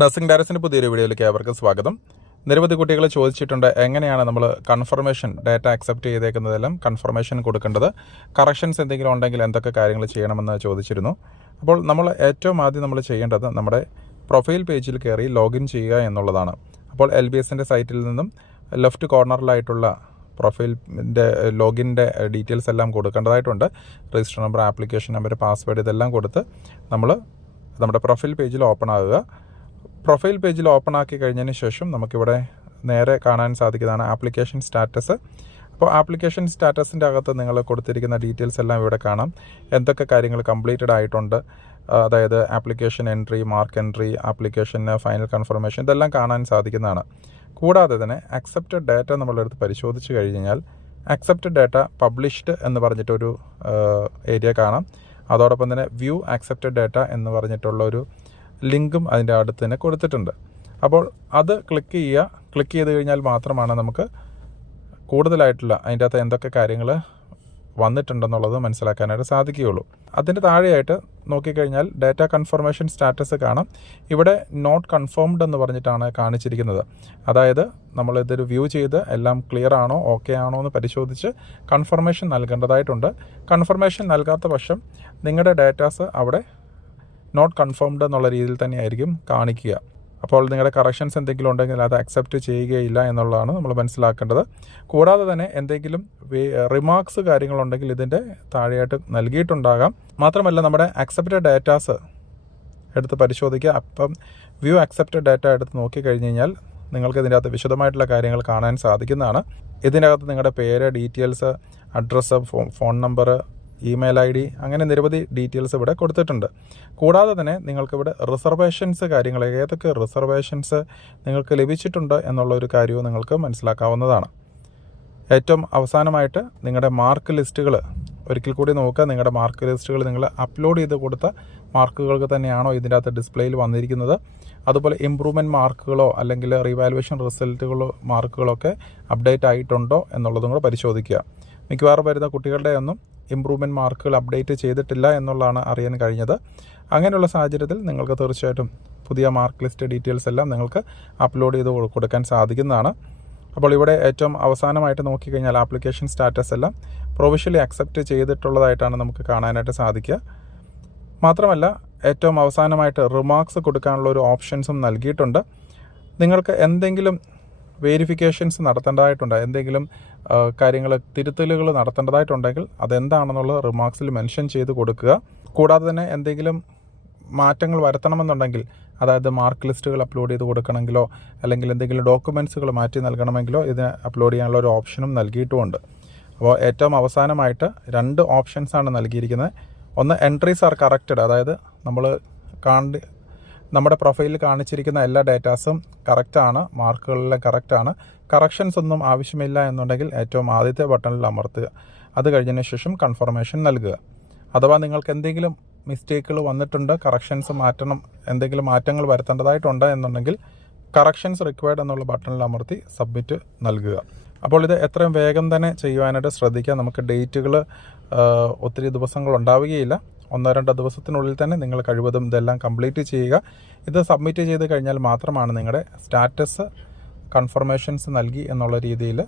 Nursing ഡയറക്ടറിൻ്റെ പുതിയൊരു വീഡിയോയിലേക്ക് ഏവർക്കും സ്വാഗതം. നിരവധി കുട്ടികൾ ചോദിച്ചിട്ടുണ്ട്, എങ്ങനെയാണ് നമ്മൾ കൺഫർമേഷൻ ഡാറ്റ അക്സെപ്റ്റ് ചെയ്തേക്കുന്നതെല്ലാം കൺഫർമേഷൻ കൊടുക്കേണ്ടത്, കറക്ഷൻസ് എന്തെങ്കിലും ഉണ്ടെങ്കിൽ എന്തൊക്കെ കാര്യങ്ങൾ ചെയ്യണമെന്ന് ചോദിച്ചിരുന്നു. അപ്പോൾ നമ്മൾ ഏറ്റവും ആദ്യം നമ്മൾ ചെയ്യേണ്ടത് നമ്മുടെ പ്രൊഫൈൽ പേജിൽ കയറി ലോഗിൻ ചെയ്യുക എന്നുള്ളതാണ്. അപ്പോൾ LBSൻ്റെ സൈറ്റിൽ നിന്നും ലെഫ്റ്റ് കോർണറിലായിട്ടുള്ള പ്രൊഫൈലിൻ്റെ ലോഗിൻ്റെ ഡീറ്റെയിൽസ് എല്ലാം കൊടുക്കേണ്ടതായിട്ടുണ്ട്. Register number, application number, password ഇതെല്ലാം കൊടുത്ത് നമ്മൾ നമ്മുടെ പ്രൊഫൈൽ പേജിൽ ഓപ്പൺ ആകുക. പ്രൊഫൈൽ പേജിൽ ഓപ്പൺ ആക്കി കഴിഞ്ഞതിന് ശേഷം നമുക്കിവിടെ നേരെ കാണാൻ സാധിക്കുന്നതാണ് ആപ്ലിക്കേഷൻ സ്റ്റാറ്റസ്. അപ്പോൾ ആപ്ലിക്കേഷൻ സ്റ്റാറ്റസിൻ്റെ അകത്ത് നിങ്ങൾ കൊടുത്തിരിക്കുന്ന ഡീറ്റെയിൽസ് എല്ലാം ഇവിടെ കാണാം. എന്തൊക്കെ കാര്യങ്ങൾ കംപ്ലീറ്റഡ് ആയിട്ടുണ്ട്, അതായത് application entry, mark entry, application final confirmation, ഇതെല്ലാം കാണാൻ സാധിക്കുന്നതാണ്. കൂടാതെ തന്നെ അക്സെപ്റ്റഡ് ഡാറ്റ നമ്മളെടുത്ത് പരിശോധിച്ച് കഴിഞ്ഞാൽ അക്സെപ്റ്റഡ് ഡാറ്റ പബ്ലിഷ്ഡ് എന്ന് പറഞ്ഞിട്ടൊരു ഏരിയ കാണാം. അതോടൊപ്പം തന്നെ വ്യൂ അക്സെപ്റ്റഡ് ഡാറ്റ എന്ന് പറഞ്ഞിട്ടുള്ളൊരു ലിങ്കും അതിൻ്റെ അടുത്ത് തന്നെ കൊടുത്തിട്ടുണ്ട്. അപ്പോൾ അത് ക്ലിക്ക് ചെയ്ത് കഴിഞ്ഞാൽ മാത്രമാണ് നമുക്ക് കൂടുതലായിട്ടുള്ള അതിൻ്റെ അകത്ത് എന്തൊക്കെ കാര്യങ്ങൾ വന്നിട്ടുണ്ടെന്നുള്ളത് മനസ്സിലാക്കാനായിട്ട് സാധിക്കുകയുള്ളൂ. അതിൻ്റെ താഴെയായിട്ട് നോക്കിക്കഴിഞ്ഞാൽ ഡാറ്റ കൺഫർമേഷൻ സ്റ്റാറ്റസ് കാണാം. ഇവിടെ നോട്ട് കൺഫേംഡ് എന്ന് പറഞ്ഞിട്ടാണ് കാണിച്ചിരിക്കുന്നത്. അതായത് നമ്മളിതൊരു വ്യൂ ചെയ്ത് എല്ലാം ക്ലിയർ ആണോ, ഓക്കെ ആണോ എന്ന് പരിശോധിച്ച് കൺഫർമേഷൻ നൽകേണ്ടതായിട്ടുണ്ട്. കൺഫർമേഷൻ നൽകാത്ത പക്ഷം നിങ്ങളുടെ ഡാറ്റാസ് അവിടെ നോട്ട് കൺഫേംഡ് എന്നുള്ള രീതിയിൽ തന്നെയായിരിക്കും കാണിക്കുക. അപ്പോൾ നിങ്ങളുടെ കറക്ഷൻസ് എന്തെങ്കിലും ഉണ്ടെങ്കിൽ അത് അക്സെപ്റ്റ് ചെയ്യുകയില്ല എന്നുള്ളതാണ് നമ്മൾ മനസ്സിലാക്കേണ്ടത്. കൂടാതെ തന്നെ എന്തെങ്കിലും റിമാർക്സ് കാര്യങ്ങളുണ്ടെങ്കിൽ ഇതിൻ്റെ താഴെയായിട്ട് നൽകിയിട്ടുണ്ടാകാം. മാത്രമല്ല നമ്മുടെ അക്സെപ്റ്റഡ് ഡാറ്റാസ് എടുത്ത് പരിശോധിക്കുക. അപ്പം വ്യൂ അക്സെപ്റ്റഡ് ഡാറ്റ എടുത്ത് നോക്കിക്കഴിഞ്ഞ് കഴിഞ്ഞാൽ നിങ്ങൾക്ക് ഇതിൻ്റെ അകത്ത് വിശദമായിട്ടുള്ള കാര്യങ്ങൾ കാണാൻ സാധിക്കുന്നതാണ്. ഇതിനകത്ത് നിങ്ങളുടെ പേര്, details, address, phone number, email ID, അങ്ങനെ നിരവധി ഡീറ്റെയിൽസ് ഇവിടെ കൊടുത്തിട്ടുണ്ട്. കൂടാതെ തന്നെ നിങ്ങൾക്കിവിടെ റിസർവേഷൻസ് കാര്യങ്ങൾ, ഏതൊക്കെ റിസർവേഷൻസ് നിങ്ങൾക്ക് ലഭിച്ചിട്ടുണ്ട് എന്നുള്ളൊരു കാര്യവും നിങ്ങൾക്ക് മനസ്സിലാക്കാവുന്നതാണ്. ഏറ്റവും അവസാനമായിട്ട് നിങ്ങളുടെ മാർക്ക് ലിസ്റ്റുകൾ ഒരിക്കൽ കൂടി നോക്കുക. നിങ്ങളുടെ മാർക്ക് ലിസ്റ്റുകൾ നിങ്ങൾ അപ്ലോഡ് ചെയ്ത് കൊടുത്ത മാർക്കുകൾക്ക് തന്നെയാണോ ഇതിൻ്റെ അകത്ത് ഡിസ്പ്ലേയിൽ വന്നിരിക്കുന്നത്. അതുപോലെ ഇമ്പ്രൂവ്മെൻറ്റ് മാർക്കുകളോ അല്ലെങ്കിൽ റീവാലുവേഷൻ റിസൾട്ടുകളോ മാർക്കുകളൊക്കെ അപ്ഡേറ്റ് ആയിട്ടുണ്ടോ എന്നുള്ളതും കൂടെ പരിശോധിക്കുക. മിക്കവാറും വരുന്ന കുട്ടികളുടെ ഒന്നും ഇമ്പ്രൂവ്മെൻറ്റ് മാർക്കുകൾ അപ്ഡേറ്റ് ചെയ്തിട്ടില്ല എന്നുള്ളതാണ് അറിയാൻ കഴിഞ്ഞത്. അങ്ങനെയുള്ള സാഹചര്യത്തിൽ നിങ്ങൾക്ക് തീർച്ചയായിട്ടും പുതിയ മാർക്ക് ലിസ്റ്റ് ഡീറ്റെയിൽസ് എല്ലാം നിങ്ങൾക്ക് അപ്ലോഡ് ചെയ്ത് കൊടുക്കാൻ സാധിക്കുന്നതാണ്. അപ്പോൾ ഇവിടെ ഏറ്റവും അവസാനമായിട്ട് നോക്കിക്കഴിഞ്ഞാൽ ആപ്ലിക്കേഷൻ സ്റ്റാറ്റസ് എല്ലാം പ്രൊവിഷ്യലി അക്സെപ്റ്റ് ചെയ്തിട്ടുള്ളതായിട്ടാണ് നമുക്ക് കാണാനായിട്ട് സാധിക്കുക. മാത്രമല്ല ഏറ്റവും അവസാനമായിട്ട് റിമാർക്സ് കൊടുക്കാനുള്ള ഒരു ഓപ്ഷൻസും നൽകിയിട്ടുണ്ട്. നിങ്ങൾക്ക് എന്തെങ്കിലും വേരിഫിക്കേഷൻസ് നടത്തേണ്ടതായിട്ടുണ്ട്, എന്തെങ്കിലും കാര്യങ്ങൾ തിരുത്തലുകൾ നടത്തേണ്ടതായിട്ടുണ്ടെങ്കിൽ അതെന്താണെന്നുള്ളത് റിമാർക്സിൽ മെൻഷൻ ചെയ്ത് കൊടുക്കുക. കൂടാതെ തന്നെ എന്തെങ്കിലും മാറ്റങ്ങൾ വരുത്തണമെന്നുണ്ടെങ്കിൽ, അതായത് മാർക്ക് ലിസ്റ്റുകൾ അപ്ലോഡ് ചെയ്ത് കൊടുക്കണമെങ്കിലോ അല്ലെങ്കിൽ എന്തെങ്കിലും ഡോക്യുമെൻറ്റ്സുകൾ മാറ്റി നൽകണമെങ്കിലോ ഇതിന് അപ്ലോഡ് ചെയ്യാനുള്ള ഒരു ഓപ്ഷനും നൽകിയിട്ടുമുണ്ട്. അപ്പോൾ ഏറ്റവും അവസാനമായിട്ട് 2 ഓപ്ഷൻസാണ് നൽകിയിരിക്കുന്നത്. ഒന്ന് എൻട്രീസ് ആർ കറക്റ്റഡ്, അതായത് നമ്മുടെ പ്രൊഫൈലിൽ കാണിച്ചിരിക്കുന്ന എല്ലാ ഡേറ്റാസും കറക്റ്റാണ്, മാർക്കുകളെല്ലാം കറക്റ്റാണ്, കറക്ഷൻസ് ഒന്നും ആവശ്യമില്ല എന്നുണ്ടെങ്കിൽ ഏറ്റവും ആദ്യത്തെ ബട്ടണിൽ അമർത്തുക. അത് കഴിഞ്ഞതിന് ശേഷം കൺഫർമേഷൻ നൽകുക. അഥവാ നിങ്ങൾക്ക് എന്തെങ്കിലും മിസ്റ്റേക്കുകൾ വന്നിട്ടുണ്ട്, കറക്ഷൻസ് മാറ്റണം, എന്തെങ്കിലും മാറ്റങ്ങൾ വരുത്തേണ്ടതായിട്ടുണ്ട് എന്നുണ്ടെങ്കിൽ കറക്ഷൻസ് റിക്വയർഡ് എന്നുള്ള ബട്ടണിൽ അമർത്തി സബ്മിറ്റ് നൽകുക. അപ്പോൾ ഇത് എത്രയും വേഗം തന്നെ ചെയ്യുവാനായിട്ട് ശ്രദ്ധിക്കുക. നമുക്ക് ഡേറ്റുകൾ ഒത്തിരി ദിവസങ്ങൾ ഉണ്ടാവുകയില്ല. 1-2 ദിവസത്തിനുള്ളിൽ തന്നെ നിങ്ങൾ കഴിവതും ഇതെല്ലാം കംപ്ലീറ്റ് ചെയ്യുക. ഇത് സബ്മിറ്റ് ചെയ്ത് കഴിഞ്ഞാൽ മാത്രമാണ് നിങ്ങളുടെ സ്റ്റാറ്റസ് കൺഫർമേഷൻസ് നൽകി എന്നുള്ള രീതിയിൽ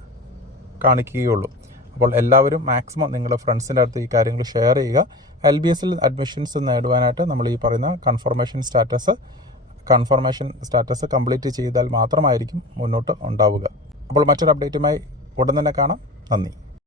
കാണിക്കുകയുള്ളൂ. അപ്പോൾ എല്ലാവരും മാക്സിമം നിങ്ങളുടെ ഫ്രണ്ട്സിൻ്റെ അടുത്ത് ഈ കാര്യങ്ങൾ ഷെയർ ചെയ്യുക. LBSൽ അഡ്മിഷൻസ് നേടുവാനായിട്ട് നമ്മൾ ഈ പറയുന്ന കൺഫർമേഷൻ സ്റ്റാറ്റസ് കംപ്ലീറ്റ് ചെയ്താൽ മാത്രമായിരിക്കും മുന്നോട്ട് ഉണ്ടാവുക. അപ്പോൾ മറ്റൊരു അപ്ഡേറ്റുമായി ഉടൻ തന്നെ കാണാം. നന്ദി.